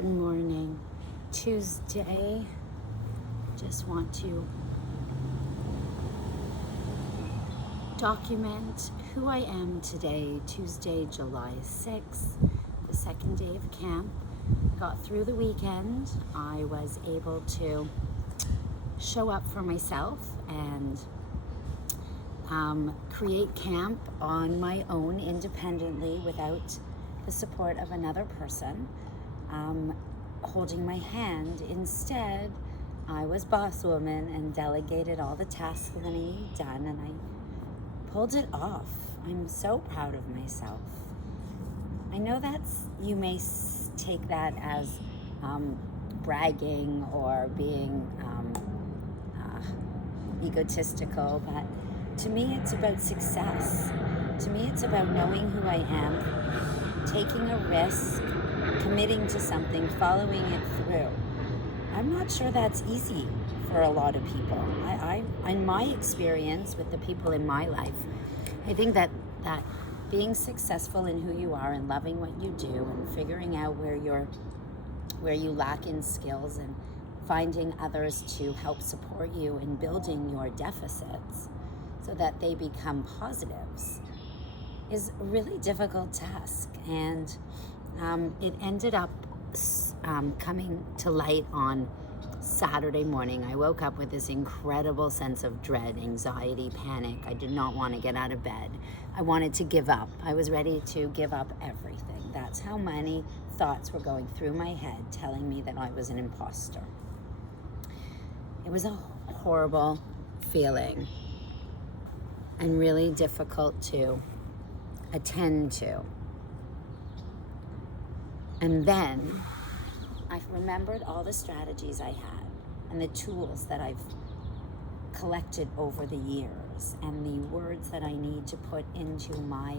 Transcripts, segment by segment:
Good morning. Tuesday. Just want to document who I am today, Tuesday, July 6th, the second day of camp. Got through the weekend. I was able to show up for myself and create camp on my own independently without the support of another person holding my hand. Instead, I was boss woman and delegated all the tasks that I needed done, and I pulled it off. I'm so proud of myself. I know you may take that as bragging or being egotistical, but to me it's about success. To me it's about knowing who I am, taking a risk, committing to something, following it through. I'm not sure that's easy for a lot of people. In my experience with the people in my life, I think that being successful in who you are and loving what you do and figuring out where you lack in skills and finding others to help support you in building your deficits so that they become positives is a really difficult task. And it ended up coming to light on Saturday morning. I woke up with this incredible sense of dread, anxiety, panic. I did not want to get out of bed. I wanted to give up. I was ready to give up everything. That's how many thoughts were going through my head telling me that I was an imposter. It was a horrible feeling and really difficult to attend to. And then I remembered all the strategies I had and the tools that I've collected over the years and the words that I need to put into my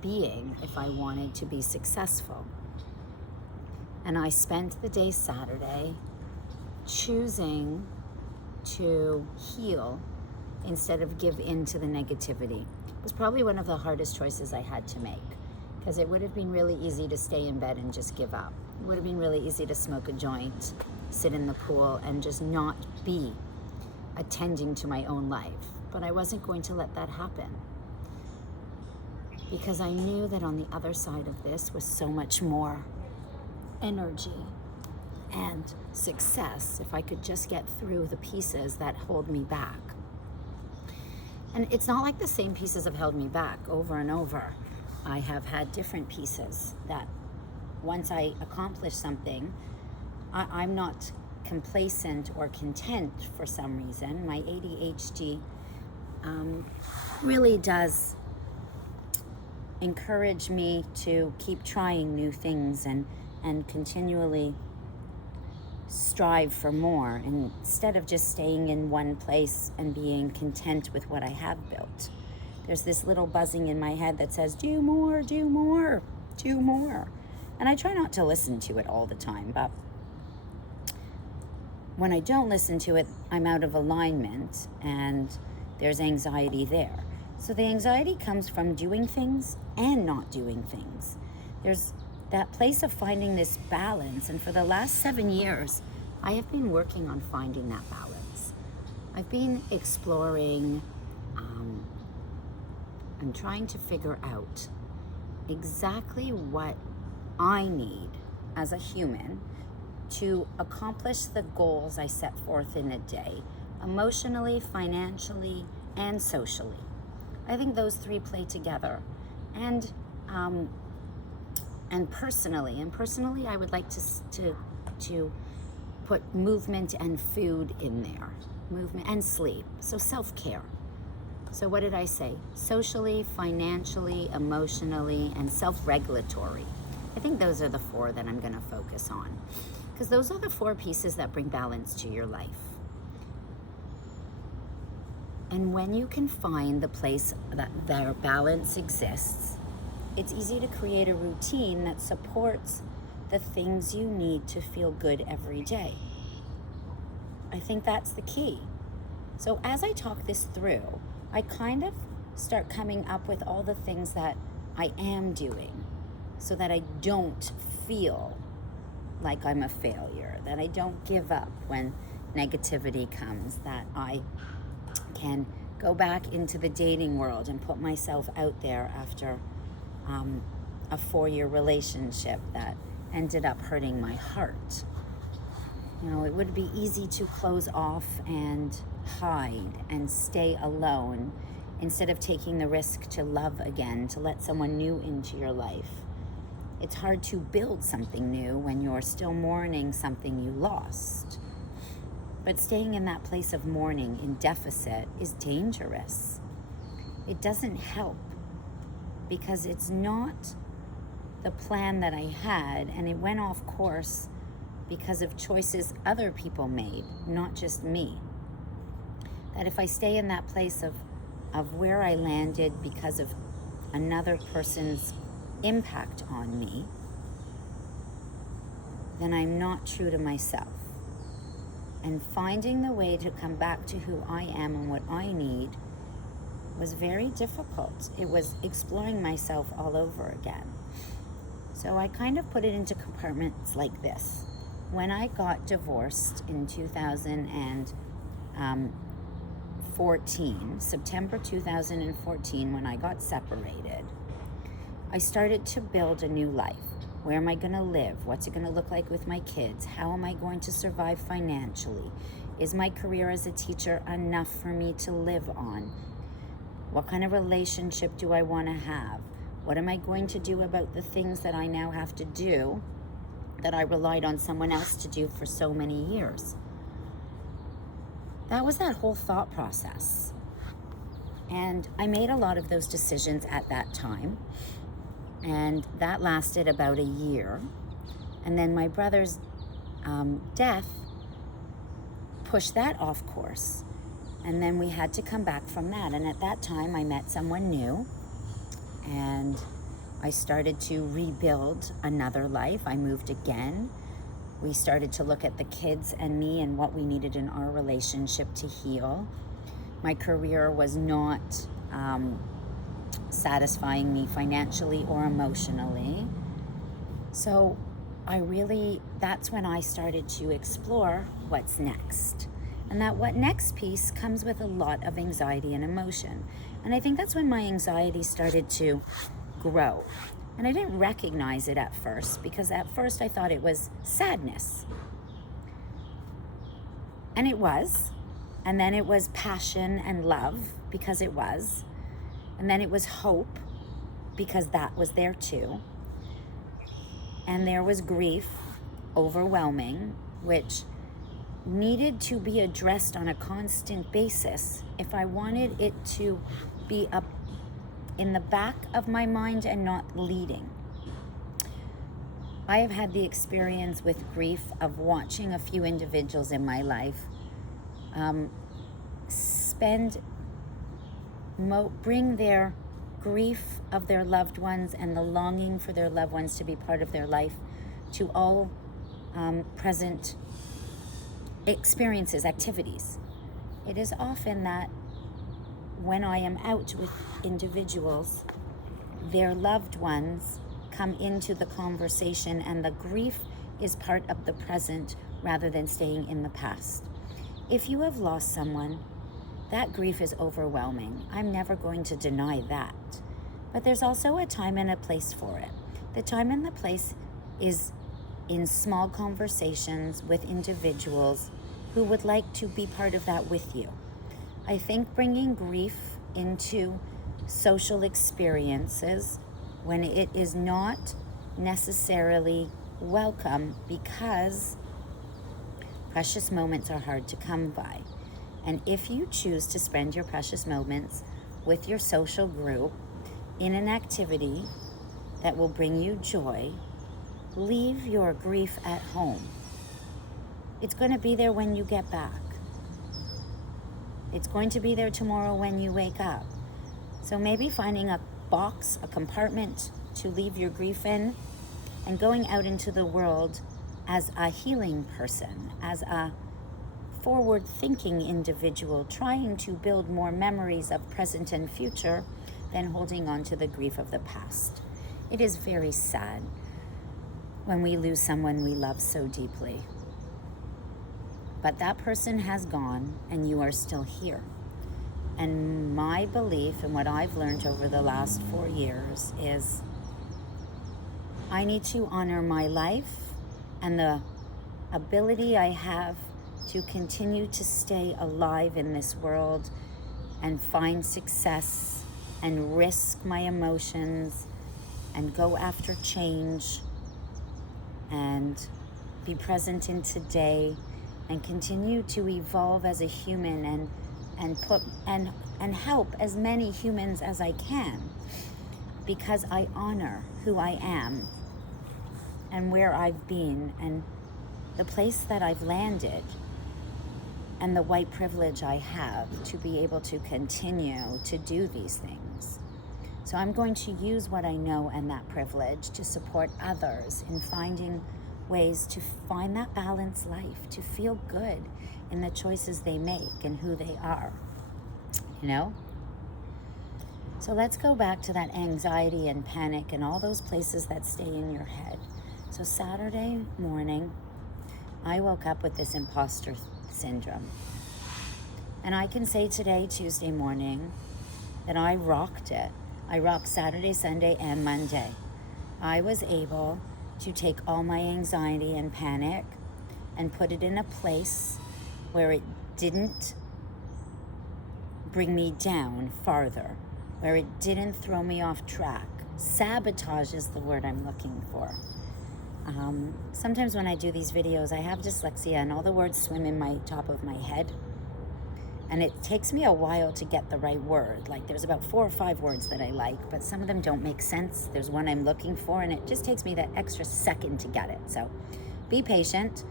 being if I wanted to be successful. And I spent the day Saturday choosing to heal instead of give in to the negativity. It was probably one of the hardest choices I had to make, because it would have been really easy to stay in bed and just give up. It would have been really easy to smoke a joint, sit in the pool, and just not be attending to my own life. But I wasn't going to let that happen, because I knew that on the other side of this was so much more energy and success if I could just get through the pieces that hold me back. And it's not like the same pieces have held me back over and over. I have had different pieces that once I accomplish something, I'm not complacent or content for some reason. My ADHD really does encourage me to keep trying new things and continually strive for more instead of just staying in one place and being content with what I have built. There's this little buzzing in my head that says, do more, do more, do more. And I try not to listen to it all the time, but when I don't listen to it, I'm out of alignment and there's anxiety there. So the anxiety comes from doing things and not doing things. There's that place of finding this balance. And for the last 7 years, I have been working on finding that balance. I've been exploring and trying to figure out exactly what I need as a human to accomplish the goals I set forth in a day, emotionally, financially, and socially. I think those three play together. And personally. And personally, I would like to put movement and food in there. Movement and sleep. So self-care. So what did I say? Socially, financially, emotionally, and self-regulatory. I think those are the four that I'm going to focus on, because those are the four pieces that bring balance to your life. And when you can find the place that their balance exists, it's easy to create a routine that supports the things you need to feel good every day. I think that's the key. So as I talk this through, I kind of start coming up with all the things that I am doing so that I don't feel like I'm a failure, that I don't give up when negativity comes, that I can go back into the dating world and put myself out there after a 4-year relationship that ended up hurting my heart. You know, it would be easy to close off and hide and stay alone instead of taking the risk to love again, to let someone new into your life. It's hard to build something new when you're still mourning something you lost. But staying in that place of mourning in deficit is dangerous. It doesn't help because it's not the plan that I had, and it went off course because of choices other people made, not just me. That if I stay in that place of where I landed because of another person's impact on me, then I'm not true to myself. And finding the way to come back to who I am and what I need was very difficult. It was exploring myself all over again. So I kind of put it into compartments like this. When I got divorced in 2014, September 2014, when I got separated, I started to build a new life. Where am I going to live? What's it going to look like with my kids? How am I going to survive financially? Is my career as a teacher enough for me to live on? What kind of relationship do I want to have? What am I going to do about the things that I now have to do that I relied on someone else to do for so many years? That was that whole thought process. And I made a lot of those decisions at that time. And that lasted about a year. And then my brother's death pushed that off course. And then we had to come back from that. And at that time, I met someone new. And I started to rebuild another life. I moved again. We started to look at the kids and me and what we needed in our relationship to heal. My career was not satisfying me financially or emotionally. So that's when I started to explore what's next. And that what next piece comes with a lot of anxiety and emotion. And I think that's when my anxiety started to grow. And I didn't recognize it at first, because at first I thought it was sadness. And it was. And then it was passion and love, because it was. And then it was hope, because that was there too. And there was grief, overwhelming, which needed to be addressed on a constant basis if I wanted it to be up in the back of my mind and not leading. I have had the experience with grief of watching a few individuals in my life bring their grief of their loved ones and the longing for their loved ones to be part of their life to all present experiences, activities. It is often that when I am out with individuals, their loved ones come into the conversation and the grief is part of the present rather than staying in the past. If you have lost someone, that grief is overwhelming. I'm never going to deny that. But there's also a time and a place for it. The time and the place is in small conversations with individuals who would like to be part of that with you. I think bringing grief into social experiences when it is not necessarily welcome, because precious moments are hard to come by. And if you choose to spend your precious moments with your social group in an activity that will bring you joy, leave your grief at home. It's going to be there when you get back. It's going to be there tomorrow when you wake up. So maybe finding a box, a compartment to leave your grief in, and going out into the world as a healing person, as a forward-thinking individual, trying to build more memories of present and future than holding on to the grief of the past. It is very sad. when we lose someone we love so deeply. But that person has gone and you are still here. And my belief and what I've learned over the last 4 years is I need to honor my life and the ability I have to continue to stay alive in this world and find success and risk my emotions and go after change and be present in today and continue to evolve as a human and help as many humans as I can, because I honor who I am and where I've been and the place that I've landed and the white privilege I have to be able to continue to do these things. So I'm going to use what I know and that privilege to support others in finding ways to find that balanced life, to feel good in the choices they make and who they are, you know? So let's go back to that anxiety and panic and all those places that stay in your head. So Saturday morning, I woke up with this imposter syndrome. And I can say today, Tuesday morning, that I rocked it. I rocked Saturday, Sunday, and Monday. I was able to take all my anxiety and panic and put it in a place where it didn't bring me down farther, where it didn't throw me off track. Sabotage is the word I'm looking for. Sometimes when I do these videos, I have dyslexia and all the words swim in my top of my head. And it takes me a while to get the right word. Like there's about 4 or 5 words that I like, but some of them don't make sense. There's one I'm looking for and it just takes me that extra second to get it. So be patient.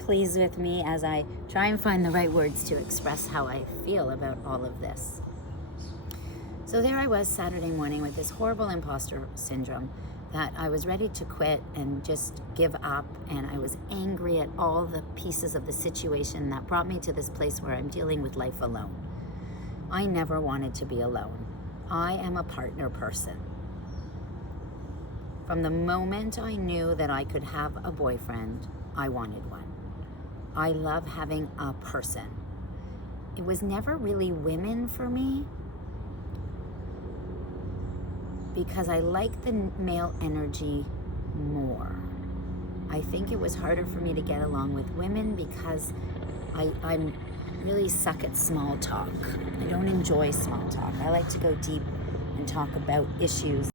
Please with me as I try and find the right words to express how I feel about all of this. So there I was Saturday morning with this horrible imposter syndrome that I was ready to quit and just give up, and I was angry at all the pieces of the situation that brought me to this place where I'm dealing with life alone. I never wanted to be alone. I am a partner person. From the moment I knew that I could have a boyfriend, I wanted one. I love having a person. It was never really women for me, because I like the male energy more. I think it was harder for me to get along with women because I'm really suck at small talk. I don't enjoy small talk. I like to go deep and talk about issues.